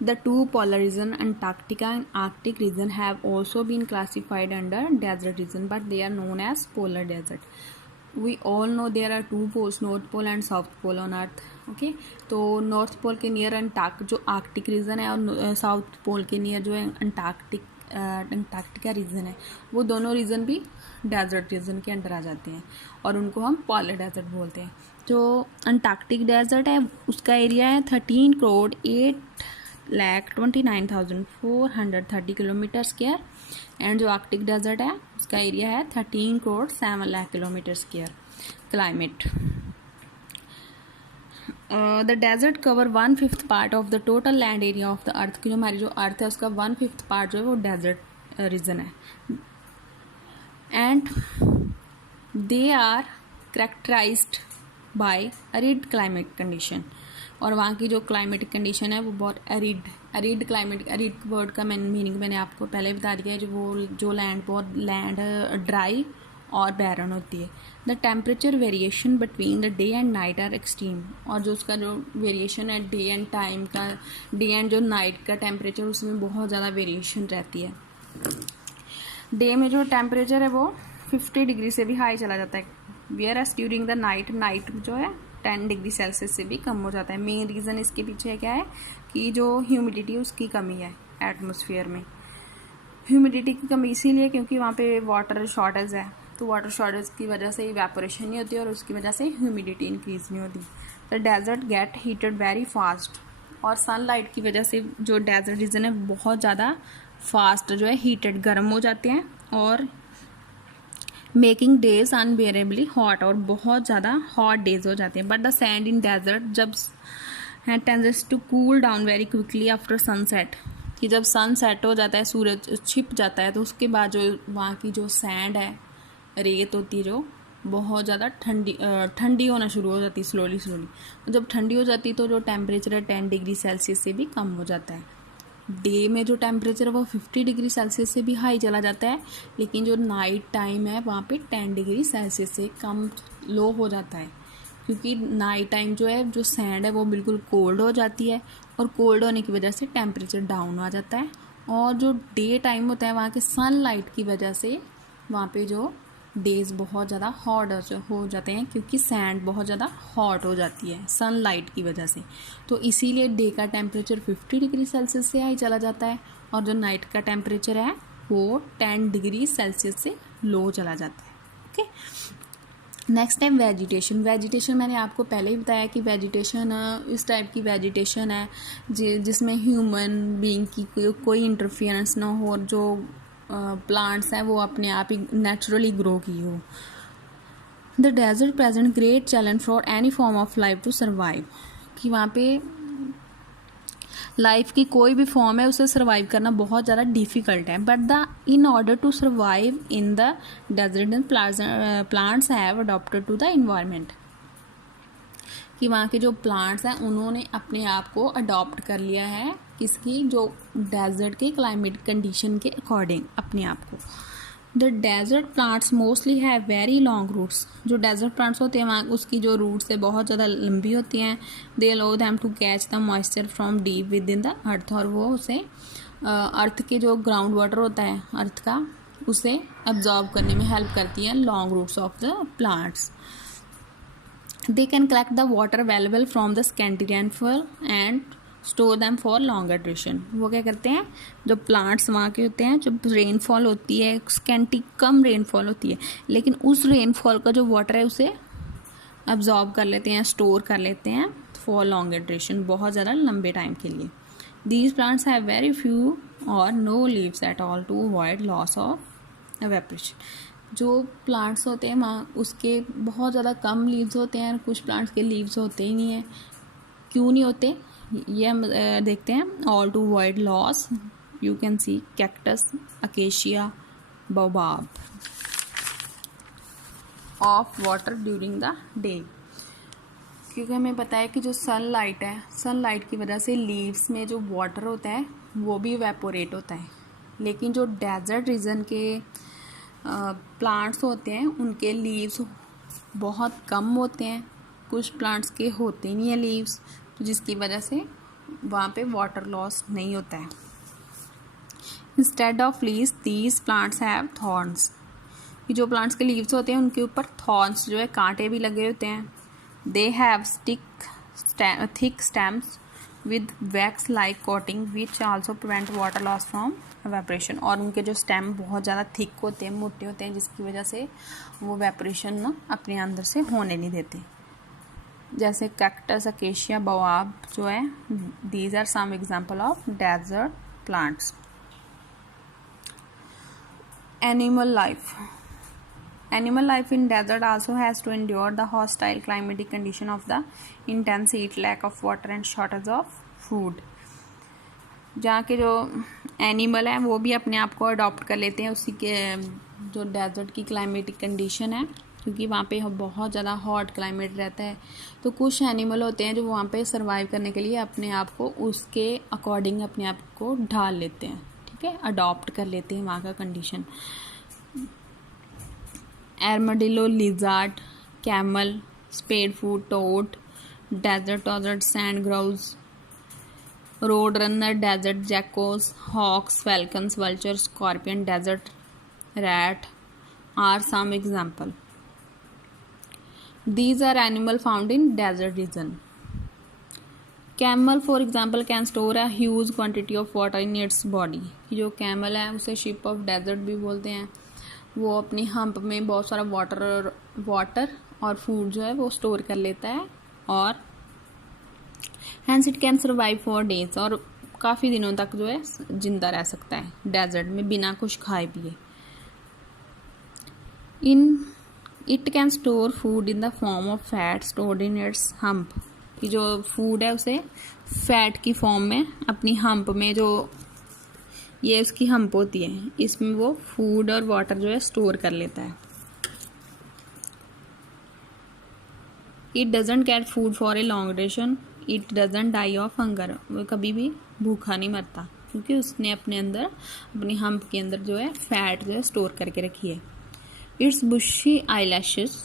The two polar region, Antarctica and Arctic region, have also been classified under desert region, but they are known as polar desert. We all know there are two poles, North Pole and South Pole on Earth. Okay, तो north pole के near जो Arctic region है और south pole के near जो है Antarctica reason है, वो दोनों रीजन भी डेजर्ट रीजन के अंडर आ जाते हैं और उनको हम पोलर डेजर्ट बोलते हैं. जो अंटार्कटिक डेजर्ट है उसका एरिया है 13,08,29,430 किलोमीटर स्क्वायर एंड जो आर्कटिक डेजर्ट है उसका एरिया है 13,07,00,000 kilometre square. Climate, the desert cover 1/5 part of the total land area of the earth. की जो हमारी जो अर्थ है उसका 1/5 पार्ट जो है वो डेजर्ट रीजन है. And they are characterised by arid climate condition. और वहाँ की जो क्लाइमेटिक कंडीशन है वो बहुत अरिड क्लाइमेट. अरिड वर्ड का मीनिंग मैंने आपको पहले बता दिया है, जो लैंड ड्राई और बैरन होती है. The temperature variation between the day and night are extreme. और जो उसका जो वेरिएशन है डे एंड टाइम का, डे एंड जो नाइट का टेम्परेचर, उसमें बहुत ज़्यादा वेरिएशन रहती है. डे में जो टेम्परेचर है वो 50 डिग्री से भी हाई चला जाता है, whereas during the night जो है 10 डिग्री सेल्सियस से भी कम हो जाता है. मेन रीज़न इसके पीछे क्या है कि जो ह्यूमिडिटी उसकी कमी है एटमॉस्फेयर में. ह्यूमिडिटी की कमी इसीलिए क्योंकि वहाँ पे वाटर शॉर्टेज है, तो वाटर शॉर्टेज की वजह से इवेपोरेशन नहीं होती और उसकी वजह से ह्यूमिडिटी इंक्रीज नहीं होती. The desert get heated very fast. और सनलाइट की वजह से जो डेजर्ट रीजन है बहुत ज़्यादा फास्ट जो है हीटेड गर्म हो जाते हैं और मेकिंग डेज अनबेरेबली हॉट, और बहुत ज़्यादा हॉट डेज हो जाते हैं. But the sand in desert जब tends to cool down very quickly after sunset. कि जब सन सेट हो जाता है, सूरज छिप जाता है, तो उसके बाद जो वहाँ की जो सैंड है, रेत होती है, जो बहुत ज़्यादा ठंडी होना शुरू हो जाती है स्लोली. जब ठंडी हो जाती है तो जो टेम्परेचर है 10 डिग्री सेल्सियस से भी कम हो जाता है. डे में जो टेम्परेचर है वो 50 डिग्री सेल्सियस से भी हाई चला जाता है, लेकिन जो नाइट टाइम है वहाँ पे 10 डिग्री सेल्सियस से कम लो हो जाता है, क्योंकि नाइट टाइम जो है जो सैंड है वो बिल्कुल कोल्ड हो जाती है और कोल्ड होने की वजह से टेम्परेचर डाउन आ जाता है. और जो डे टाइम होता है वहाँ के सनलाइट की वजह से वहाँ पे जो डेज बहुत ज़्यादा हॉट हो जाते हैं, क्योंकि सैंड बहुत ज़्यादा हॉट हो जाती है सनलाइट की वजह से. तो इसीलिए डे का टेम्परेचर 50 डिग्री सेल्सियस से हाई चला जाता है और जो नाइट का टेम्परेचर है वो 10 डिग्री सेल्सियस से लो चला जाता है. ओके, नेक्स्ट है वेजिटेशन. मैंने आपको पहले ही बताया कि वेजिटेशन इस टाइप की वेजिटेशन है जिसमें ह्यूमन बीइंग की कोई इंटरफियरेंस ना हो और जो प्लांट्स हैं वो अपने आप ही नेचुरली ग्रो की हो. The desert present great challenge for any form of life to survive. कि वहाँ पे लाइफ की कोई भी फॉर्म है उसे सर्वाइव करना बहुत ज़्यादा डिफ़िकल्ट है. But in order to survive in the desert plants have adopted to the environment. कि वहाँ के जो प्लांट्स हैं उन्होंने अपने आप को अडॉप्ट कर लिया है, किसकी, जो डेजर्ट के क्लाइमेट कंडीशन के अकॉर्डिंग अपने आप को. The desert plants mostly have very long roots. जो डेजर्ट प्लांट्स होते हैं वहाँ उसकी जो रूट्स है बहुत ज़्यादा लंबी होती हैं. They allow them to catch the moisture from deep within the earth. और वो उसे अर्थ के जो ग्राउंड वाटर होता है अर्थ का, उसे अब्जॉर्ब करने में हेल्प करती हैं long roots of the plants. They can collect the water available from the scanty rainfall and store them for longer duration. वो क्या करते हैं, जो प्लांट्स वहाँ के होते हैं, जब रेनफॉल होती है स्कैंटी कम रेनफॉल होती है, लेकिन उस रेनफॉल का जो वाटर है उसे अब्जॉर्ब कर लेते हैं, स्टोर कर लेते हैं फॉर लॉन्गर ड्यूरेशन, बहुत ज़्यादा लंबे टाइम के लिए. These plants have very few or no leaves at all to avoid loss of evaporation. जो प्लांट्स होते हैं वहाँ उसके बहुत ज़्यादा कम लीव्स होते हैं, कुछ प्लांट्स के लीव्स होते ही नहीं है. क्यों नहीं होते ये हम देखते हैं. All to avoid loss you can see cactus, acacia, baobab of water during the day. क्योंकि हमें पता है कि जो सनलाइट है, सनलाइट की वजह से लीव्स में जो वाटर होता है वो भी इवेपोरेट होता है. लेकिन जो डेजर्ट रीजन के प्लांट्स होते हैं उनके लीव्स बहुत कम होते हैं, कुछ प्लांट्स के होते नहीं है लीव्स, तो जिसकी वजह से वहाँ पे वाटर लॉस नहीं होता है। Instead of leaves these plants have thorns, कि जो प्लांट्स के लीव्स होते हैं उनके ऊपर थॉर्न्स जो है कांटे भी लगे होते हैं। They have thick stems with wax like coating which also prevent water loss from evaporation, और उनके जो स्टेम बहुत ज़्यादा थिक होते हैं, मोटे होते हैं, जिसकी वजह से वो एवेपोरेशन ना अपने अंदर से होने नहीं देते। जैसे कैक्टस, अकेशिया, बाओबाब जो है, these are some example of desert plants. Animal life in desert also has to endure the hostile climatic condition of the intense heat, lack of water and shortage of food. जहाँ के जो animal हैं वो भी अपने आप को adopt कर लेते हैं उसी के जो डेजर्ट की क्लाइमेटिक कंडीशन है, क्योंकि वहाँ पे बहुत ज़्यादा हॉट क्लाइमेट रहता है। तो कुछ एनिमल होते हैं जो वहाँ पे सर्वाइव करने के लिए अपने आप को उसके अकॉर्डिंग अपने आप को ढाल लेते हैं, ठीक है, अडॉप्ट कर लेते हैं वहाँ का condition. Armadillo, lizard, camel, spadefoot, toad, desert tortoise, sand grouse, road runner, desert geckos, hawks, falcons, vulture, scorpion, desert rat are some example. These are animals found in desert region. Camel, for example, can store a huge quantity of water in its body. जो camel है उसे ship of desert भी बोलते हैं। वो अपनी hump में बहुत सारा वाटर और फूड जो है वो स्टोर कर लेता है, और hence it can survive for days, और काफ़ी दिनों तक जो है जिंदा रह सकता है डेजर्ट में बिना कुछ खाए पिए। It can store food in the form of fat stored in its hump, कि जो फूड है उसे फैट की फॉर्म में अपनी हम्प में, जो ये उसकी हम्प होती है, इसमें वो फूड और वाटर जो है स्टोर कर लेता है। It doesn't get food for a long duration, it doesn't die of hunger, वो कभी भी भूखा नहीं मरता, क्योंकि उसने अपने अंदर अपनी हम्प के अंदर जो है फैट जो है स्टोर करके रखी है। Its bushy eyelashes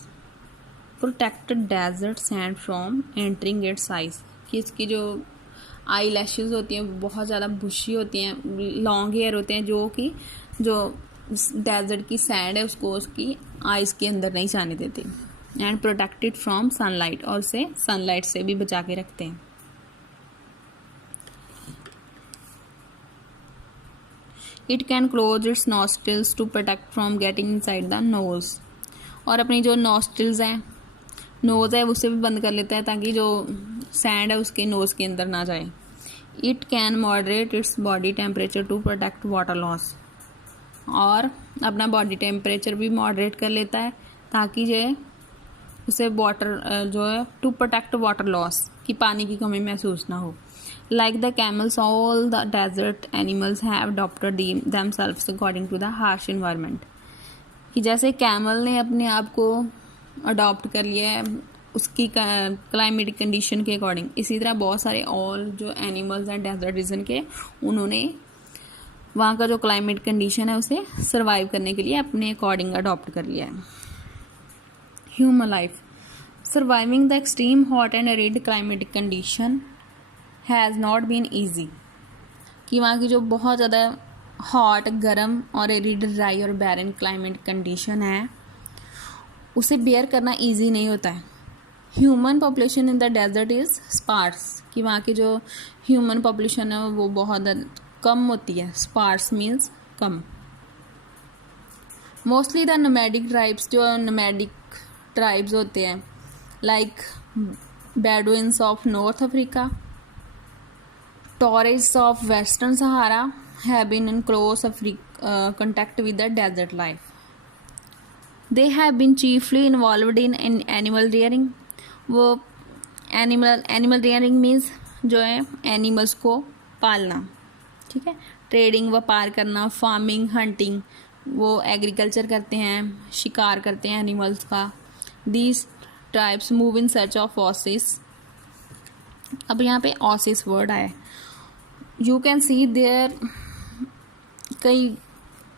protect desert sand from entering its eyes, कि इसकी जो आई लैशेज़ होती हैं बहुत ज़्यादा बुशी होती हैं, लॉन्ग हेयर होते हैं, जो कि जो डेजर्ट की सैंड है उसको उसकी आइज़ के अंदर नहीं जाने देते। एंड प्रोटेक्टेड फ्रॉम सनलाइट, और उसे सनलाइट से भी बचा के रखते हैं। It can close its nostrils to protect from getting inside the nose, और अपनी जो नॉस्ट्रिल्स हैं, नोज़ है उसे भी बंद कर लेता है ताकि जो सैंड है उसके नोज़ के अंदर ना जाए। It can moderate its body temperature to protect water loss, और अपना बॉडी टेम्परेचर भी मॉडरेट कर लेता है ताकि जो उसे वाटर जो है टू प्रोटेक्ट वाटर लॉस, कि पानी की कमी महसूस ना हो। Like the camels all the desert animals have adopted themselves according to the harsh environment, कि जैसे कैमल ने अपने आप को अडॉप्ट कर लिया है उसकी क्लाइमेटिक कंडीशन के अकॉर्डिंग, इसी तरह बहुत सारे और जो एनिमल्स हैं डेजर्ट रीजन के, उन्होंने वहाँ का जो क्लाइमेट कंडीशन है उसे सर्वाइव करने के लिए अपने अकॉर्डिंग अडॉप्ट कर लिया है। Human life surviving the extreme hot and arid climatic condition has not been easy, कि वहाँ की जो बहुत ज़्यादा हॉट, गर्म और एरिड, ड्राई और बैरन क्लाइमेट कंडीशन है उसे बेयर करना ईजी नहीं होता है। Human population in the desert is sparse, कि वहाँ की जो ह्यूमन पॉपुलेशन है वो बहुत कम होती है। स्पार्स मीन्स कम। मोस्टली द नोमैडिक ट्राइब्स, जो नोमैडिक ट्राइब्स होते हैं, like Bedouins of North Africa, Tuaregs of Western Sahara have been in close contact with the desert life. They have been chiefly involved in animal rearing. वो animal rearing means जो है animals को पालना, ठीक है, trading, व्यापार करना, farming, hunting, वो एग्रीकल्चर करते हैं, शिकार करते हैं एनिमल्स का। These tribes move in search of oasis. अब यहाँ पे ऑसिस वर्ड आया, यू कैन सी देयर, कई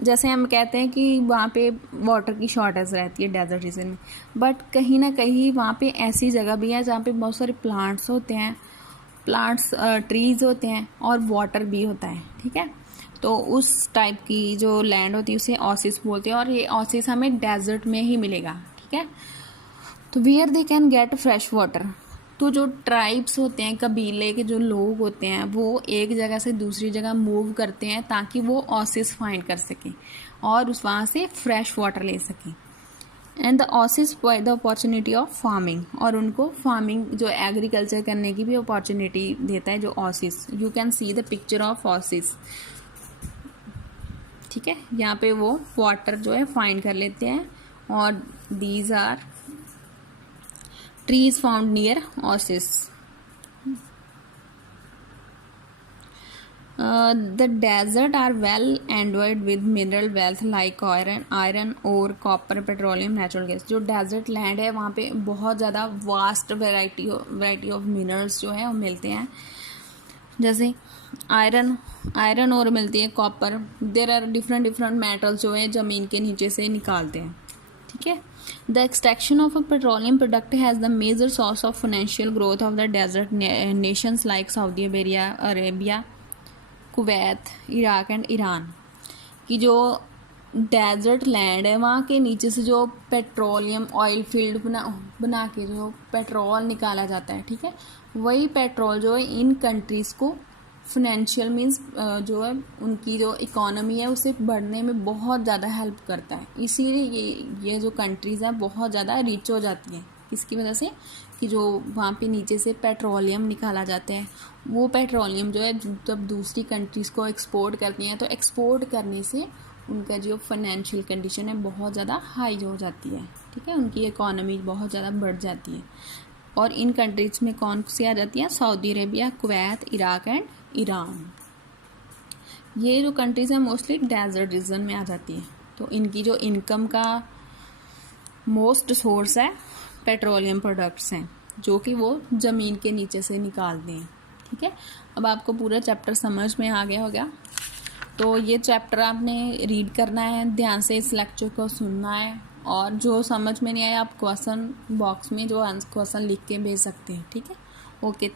जैसे हम कहते हैं कि वहाँ पे वाटर की शॉर्टेज रहती है डेजर्ट रीजन में, बट कहीं ना कहीं वहाँ पे ऐसी जगह भी है जहाँ पे बहुत सारे प्लांट्स होते हैं प्लांट्स ट्रीज होते हैं और वाटर भी होता है, ठीक है। तो उस टाइप की जो लैंड होती है उसे ओसिस बोलते हैं, और ये ओसिस हमें डेजर्ट में ही मिलेगा, ठीक है। तो where they can get fresh water, तो जो ट्राइब्स होते हैं, कबीले के जो लोग होते हैं, वो एक जगह से दूसरी जगह मूव करते हैं ताकि वो ओसिस फाइंड कर सकें और उस वहाँ से फ्रेश वाटर ले सकें। And the Oasis provide the opportunity of farming, और उनको फार्मिंग जो एग्रीकल्चर करने की भी अपॉर्चुनिटी देता है जो Oasis. You can see the picture of Oasis, ठीक है। यहाँ पे वो वाटर जो है फाइंड कर लेते हैं, और these are trees found near oasis. The desert are well endowed with mineral wealth like iron ore, copper, petroleum, natural gas। जो डेजर्ट लैंड है वहाँ पे बहुत ज़्यादा वास्ट वैरायटी ऑफ मिनरल्स जो है वो मिलते हैं, जैसे आयरन और मिलती है, copper. There are different metals जो है ज़मीन के नीचे से निकालते हैं, ठीक है। The extraction of a petroleum product has the major source of financial growth of the desert nations like Saudi Arabia, Kuwait, Iraq and Iran. की जो डेजर्ट लैंड है वहाँ के नीचे से जो पेट्रोलियम ऑयल फील्ड बना के जो पेट्रोल निकाला जाता है, ठीक है, वही पेट्रोल जो है इन कंट्रीज़ को फाइनेंशियल मींस जो है उनकी जो इकोनॉमी है उसे बढ़ने में बहुत ज़्यादा हेल्प करता है। इसीलिए ये जो कंट्रीज़ हैं बहुत ज़्यादा रिच हो जाती हैं, किसकी वजह से कि जो वहाँ पे नीचे से पेट्रोलियम निकाला जाता है, वो पेट्रोलियम जो है जब दूसरी कंट्रीज़ को एक्सपोर्ट करती हैं तो एक्सपोर्ट करने से उनका जो फाइनेंशियल कंडीशन है बहुत ज़्यादा हाई हो जाती है, ठीक है, उनकी इकोनॉमी बहुत ज़्यादा बढ़ जाती है। और इन कंट्रीज़ में कौन सी आ जाती है? Saudi Arabia, Kuwait, Iraq and Iran. ये जो कंट्रीज़ हैं मोस्टली डेजर्ट रीजन में आ जाती है। तो इनकी जो इनकम का मोस्ट सोर्स है पेट्रोलियम प्रोडक्ट्स हैं, जो कि वो ज़मीन के नीचे से निकालते हैं, ठीक है। अब आपको पूरा चैप्टर समझ में आ गया होगा। तो ये चैप्टर आपने रीड करना है, ध्यान से इस लेक्चर को सुनना है, और जो समझ में नहीं आया आप क्वेश्चन बॉक्स में जो क्वेश्चन लिख के भेज सकते हैं, ठीक है। ओके।